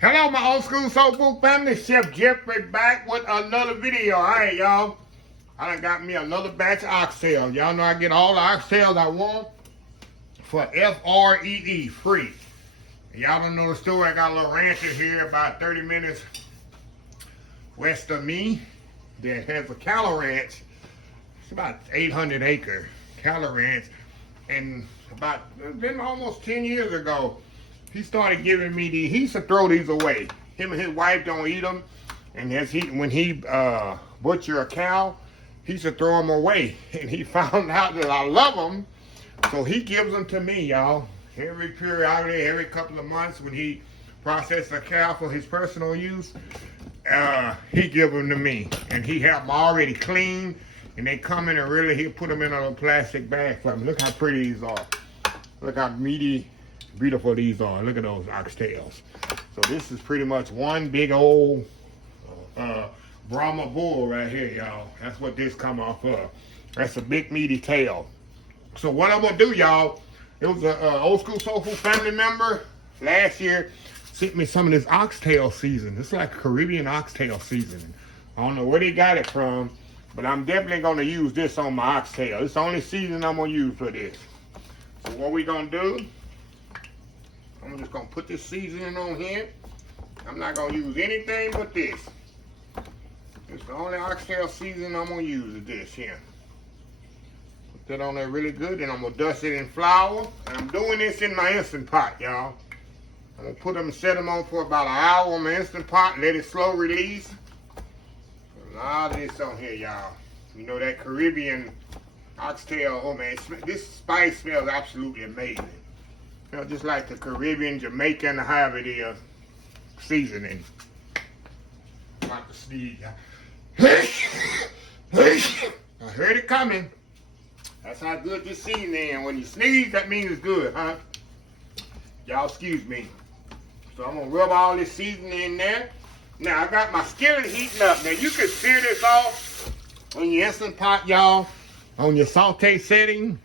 Hello, my old school soul food family. Chef Jeffrey back with another video. All right, y'all. I done got me another batch of oxtails. Y'all know I get all the oxtails I want for F-R-E-E, free. Y'all don't know the story. I got a little rancher here about 30 minutes west of me that has a cattle ranch. It's about 800 acre cattle ranch. And it's been almost 10 years ago, he started giving me these. He used to throw these away. Him and his wife don't eat them. And when he butcher a cow, he used to throw them away. And he found out that I love them. So he gives them to me, y'all. Every periodically, every couple of months when he processes a cow for his personal use, he gives them to me. And he have them already cleaned. And they come in and he'll put them in a little plastic bag for me. Look how pretty these are. Look how meaty, beautiful these are. Look at those oxtails. So this is pretty much one big old Brahma bull right here, y'all. That's what this come off of. That's a big meaty tail. So what I'm gonna do, y'all, it was an old school soul food family member last year sent me some of this oxtail season. It's like Caribbean oxtail seasoning. I don't know where they got it from, but I'm definitely gonna use this on my oxtail. It's the only seasoning I'm gonna use for this. So what we gonna do, I'm just gonna put this seasoning on here. I'm not gonna use anything but this. It's the only oxtail seasoning I'm gonna use is this here. Put that on there really good, and I'm gonna dust it in flour. And I'm doing this in my Instant Pot, y'all. I'm gonna put them, set them on for about an hour on my Instant Pot, let it slow release. A lot of this on here, y'all. You know that Caribbean oxtail, oh man, this spice smells absolutely amazing. You know, just like the Caribbean, Jamaican, however it is, seasoning. I'm about to sneeze. I heard it coming. That's how good this seasoning is. When you sneeze, that means it's good, huh? Y'all excuse me. So I'm gonna rub all this seasoning in there. Now I got my skillet heating up. Now you can sear this off on your Instant Pot, y'all, on your saute setting,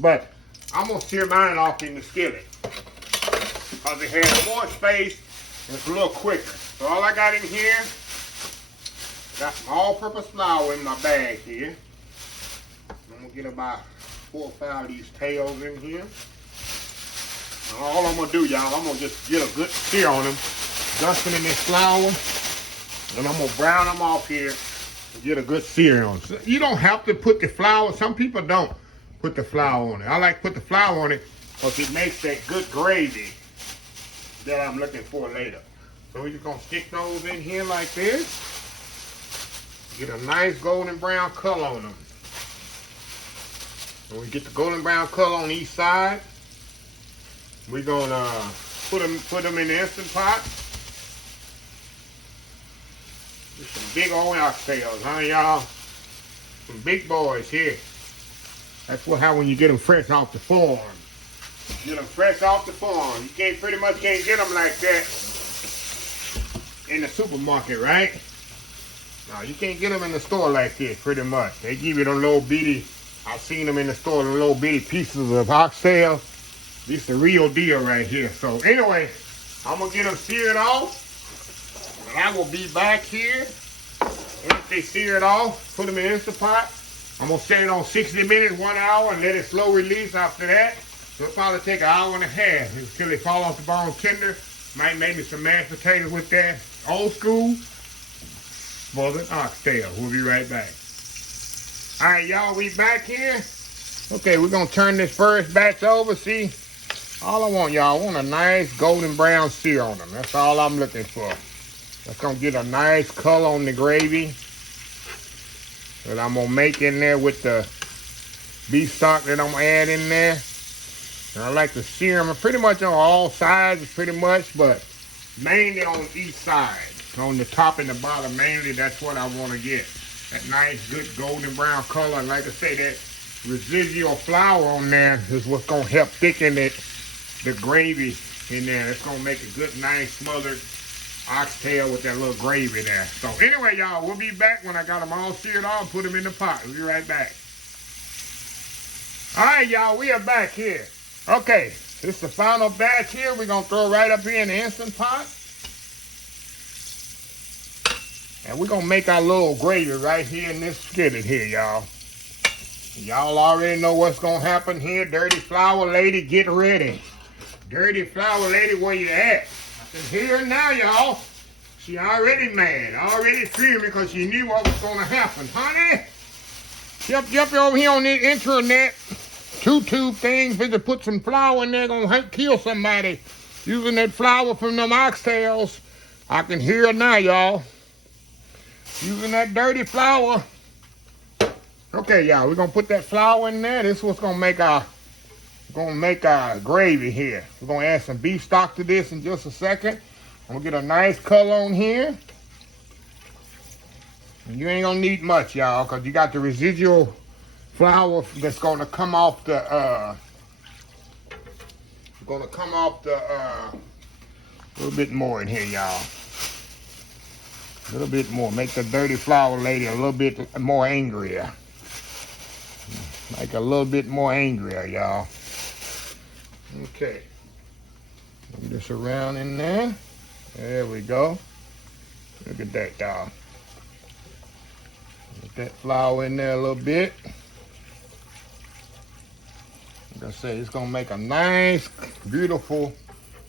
but I'm gonna sear mine off in the skillet because it has more space and it's a little quicker. So all I got in here, got some all-purpose flour in my bag here. I'm gonna get about 4 or 5 of these tails in here. And all I'm gonna do, y'all, I'm gonna just get a good sear on them, dust them in this flour, and I'm gonna brown them off here and get a good sear on them. You don't have to put the flour. Some people don't put the flour on it. I like to put the flour on it because it makes that good gravy that I'm looking for later. So we're just gonna stick those in here like this. Get a nice golden brown color on them. When we get the golden brown color on each side, we're gonna put them in the Instant Pot. Just some big old oxtails, huh, y'all? Some big boys here. That's how when you get them fresh off the farm. Get them fresh off the farm. You pretty much can't get them like that in the supermarket, right? No, you can't get them in the store like this, pretty much. They give you them little bitty, I've seen them in the store, the little bitty pieces of oxtail. This is the real deal right here. So anyway, I'm gonna get them seared off. And I will be back here. Once they sear it off, put them in the Instant Pot. I'm gonna set it on 60 minutes, 1 hour, and let it slow release after that. So it'll probably take an hour and a half until they fall off the bone tender. Might make me some mashed potatoes with that. Old school smothered oxtail. We'll be right back. All right, y'all, we back here. Okay, we're gonna turn this first batch over. See, all I want, y'all, I want a nice golden brown sear on them. That's all I'm looking for. That's gonna get a nice color on the gravy that I'm gonna make in there with the beef stock that I'm gonna add in there. And I like to sear them pretty much on all sides, pretty much, but mainly on each side. On the top and the bottom, mainly, that's what I want to get. That nice, good golden brown color. And like I say, that residual flour on there is what's going to help thicken it, the gravy in there. It's going to make a good, nice, smothered oxtail with that little gravy there. So anyway, y'all, we'll be back when I got them all seared off and put them in the pot. We'll be right back. All right, y'all, we are back here. Okay, this is the final batch here. We're going to throw right up here in the Instant Pot. And we're gonna make our little gravy right here in this skillet here, y'all. Y'all already know what's gonna happen here. Dirty flour lady, get ready. Dirty flour lady, where you at? I can hear her now, y'all. She already mad, already fuming because she knew what was gonna happen. Honey, jump over here on the internet. Two-tube things, to put some flour in there, gonna kill somebody using that flour from them oxtails. I can hear her now, y'all. Using that dirty flour. Okay, y'all, we're gonna put that flour in there. This is what's gonna make our gravy here. We're gonna add some beef stock to this in just a second. I'm gonna get a nice color on here. And you ain't gonna need much, y'all, because you got the residual flour that's gonna come off the a little bit more in here, y'all. A little bit more. Make the dirty flour lady a little bit more angrier. Make a little bit more angrier, y'all. Okay. Move this around in there. There we go. Look at that, y'all. Get that flour in there a little bit. Like I say, it's gonna make a nice, beautiful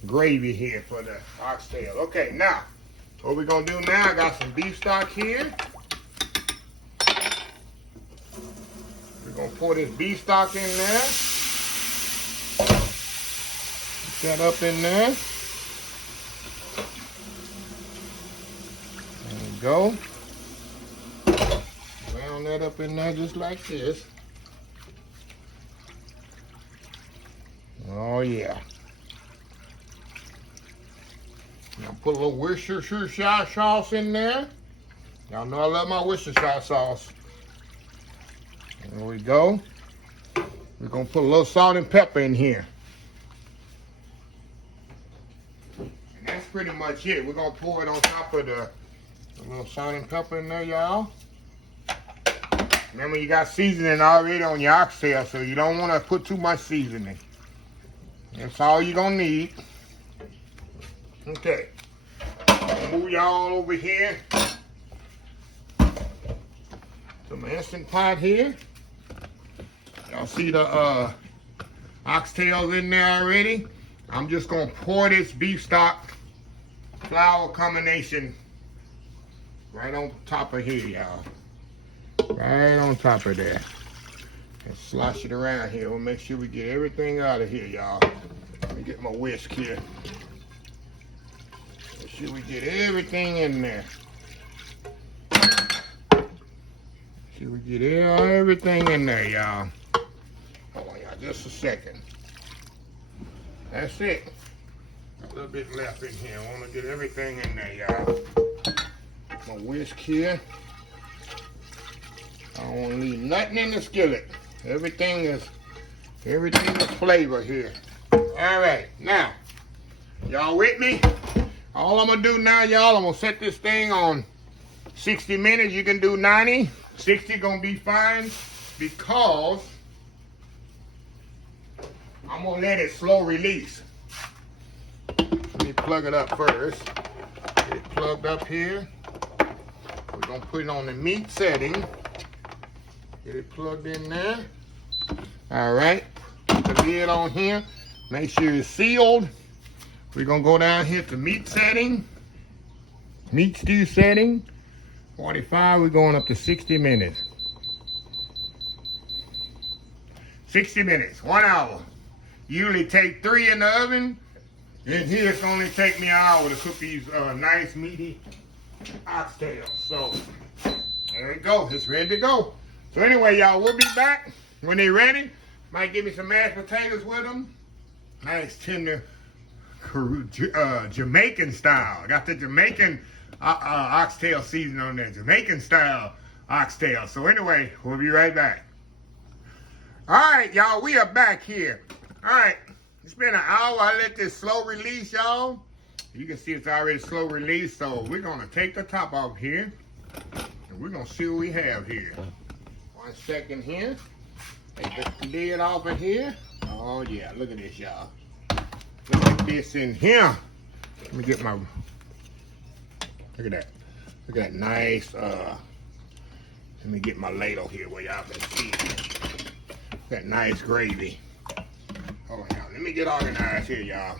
gravy here for the oxtail. Okay, now, what we're gonna do now, I got some beef stock here. We're gonna pour this beef stock in there. Put that up in there. There we go. Round that up in there just like this. Oh yeah. Now put a little Worcestershire sauce in there. Y'all know I love my Worcestershire sauce. There we go. We're gonna put a little salt and pepper in here. And that's pretty much it. We're gonna pour it on top of the little salt and pepper in there, y'all. Remember, you got seasoning already on your oxtail, so you don't want to put too much seasoning. That's all you're gonna need. Okay. Move y'all over here to my Instant Pot here. Y'all see the oxtails in there already? I'm just gonna pour this beef stock flour combination right on top of here, y'all. Right on top of there. And slosh it around here. We'll make sure we get everything out of here, y'all. Let me get my whisk here. Make sure we get everything in there. Make sure we get everything in there, y'all. Hold on, y'all, just a second. That's it. A little bit left in here. I want to get everything in there, y'all. My whisk here. I don't want to leave nothing in the skillet. Everything is flavor here. All right, now, y'all with me? All I'm gonna do now, y'all, I'm gonna set this thing on 60 minutes. You can do 90. 60 gonna be fine because I'm gonna let it slow release. Let me plug it up first. Get it plugged up here. We're gonna put it on the meat setting. Get it plugged in there. All right, put the lid on here. Make sure it's sealed. We're gonna go down here to meat setting. Meat stew setting. 45, we're going up to 60 minutes. 60 minutes, 1 hour. Usually take 3 in the oven. In here, it's only take me an hour to cook these nice meaty oxtails. So, there we go, it's ready to go. So anyway, y'all, we'll be back when they're ready. Might give me some mashed potatoes with them. Nice tender Jamaican style. Got the Jamaican oxtail seasoning on there. Jamaican style oxtail. So anyway, we'll be right back. All right, y'all, we are back here. All right, it's been an hour. I let this slow release, y'all. You can see it's already slow release. So we're gonna take the top off here. And we're gonna see what we have here. 1 second here. Take the lid off of here. Oh yeah, look at this, y'all. Look at this in here. Let me get my, look at that. Look at that nice, let me get my ladle here where y'all can see that nice gravy. Hold on, y'all. Let me get organized here, y'all.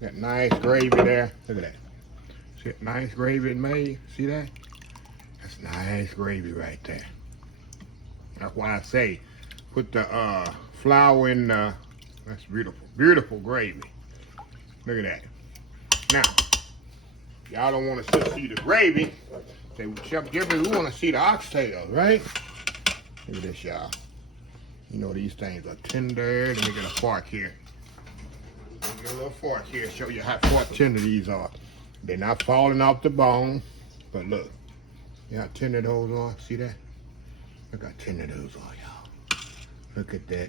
That nice gravy there. Look at that. See that nice gravy it made? See that? That's nice gravy right there. That's why I say, put the flour in the, that's beautiful, beautiful gravy. Look at that. Now, y'all don't want to just see the gravy. Say, well, Chef Jeffrey, we want to see the oxtails, right? Look at this, y'all. You know these things are tender. Let me get a fork here. Get a little fork here, show you how tender these are. They're not falling off the bone, but look. See how tender those are? See that? Look how tender those are, y'all. Look at that.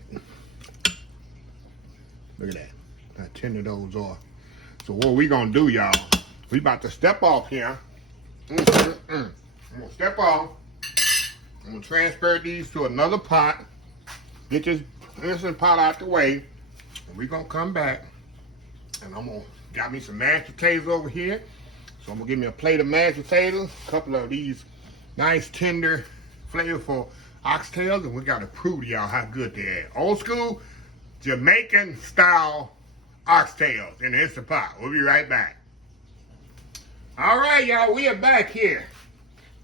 Look at that. How tender those are. So what we gonna do, y'all? We about to step off here. I'm gonna step off. I'm gonna transfer these to another pot. Get this instant pot out the way. And we gonna come back. And I'm gonna got me some mashed potatoes over here. So I'm gonna give me a plate of mashed potatoes, a couple of these nice, tender, flavorful oxtails, and we gotta prove to y'all how good they are. Old school Jamaican style oxtails in the Instant Pot. We'll be right back. All right, y'all, we are back here.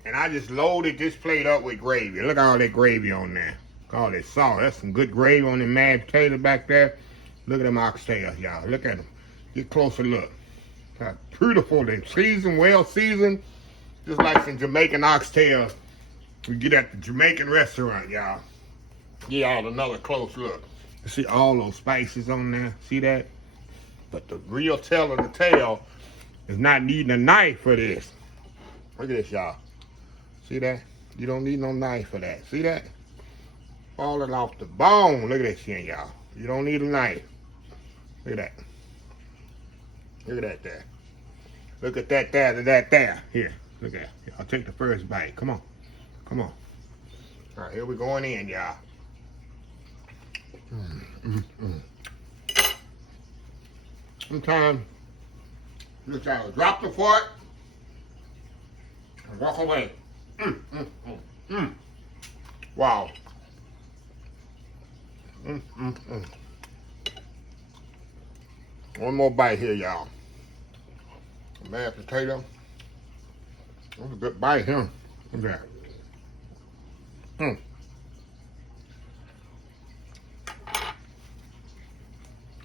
And I just loaded this plate up with gravy. Look at all that gravy on there. Look at all that salt. That's some good gravy on the mashed potatoes back there. Look at them oxtails, y'all. Look at them. Get a closer look. How beautiful. They're seasoned, well seasoned. Just like some Jamaican oxtails we get at the Jamaican restaurant, y'all. Give y'all another close look. You see all those spices on there? See that? But the real tell of the tale is not needing a knife for this. Look at this, y'all. See that? You don't need no knife for that. See that? Falling off the bone. Look at this here, y'all. You don't need a knife. Look at that. Look at that there. Look at that there, that there. Here, look at that. I'll take the first bite. Come on. Come on. All right, here we're going in, y'all. Sometimes you just drop the fork and walk away. Wow. One more bite here, y'all. Mashed potato. That's a good bite here. Look at that.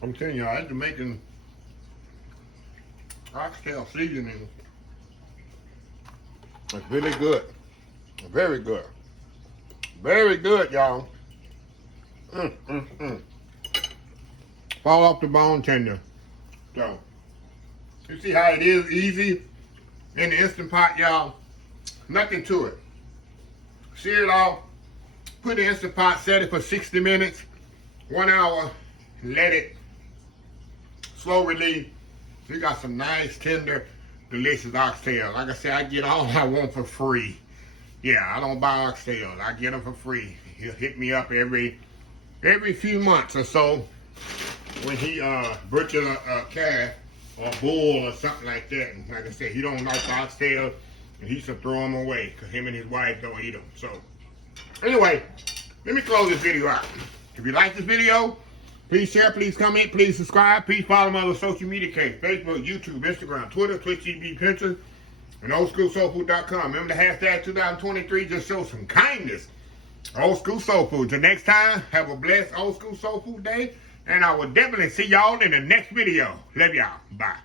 I'm telling you, that Jamaican oxtail seasoning is really good. Very good. Very good, y'all. Fall off the bone tender. So, you see how it is easy in the Instant Pot, y'all? Nothing to it. Sear it off, put the Instant Pot, set it for 60 minutes, 1 hour, let it slow release. So you got some nice, tender, delicious oxtails. Like I said, I get all I want for free. Yeah, I don't buy oxtails. I get them for free. He'll hit me up every few months or so when he butchers a calf or a bull or something like that. And like I said, he don't like the oxtails, and he should throw them away because him and his wife don't eat them. So anyway, let me close this video out. If you like this video, please share, please comment, please subscribe, please follow my other social media accounts: Facebook, YouTube, Instagram, Twitter, Twitch TV, Pinterest, and oldschoolsoulfood.com. Remember the hashtag 2023, just show some kindness. Old School Soul Food. Till next time, have a blessed Old School Soul Food day, and I will definitely see y'all in the next video. Love y'all. Bye.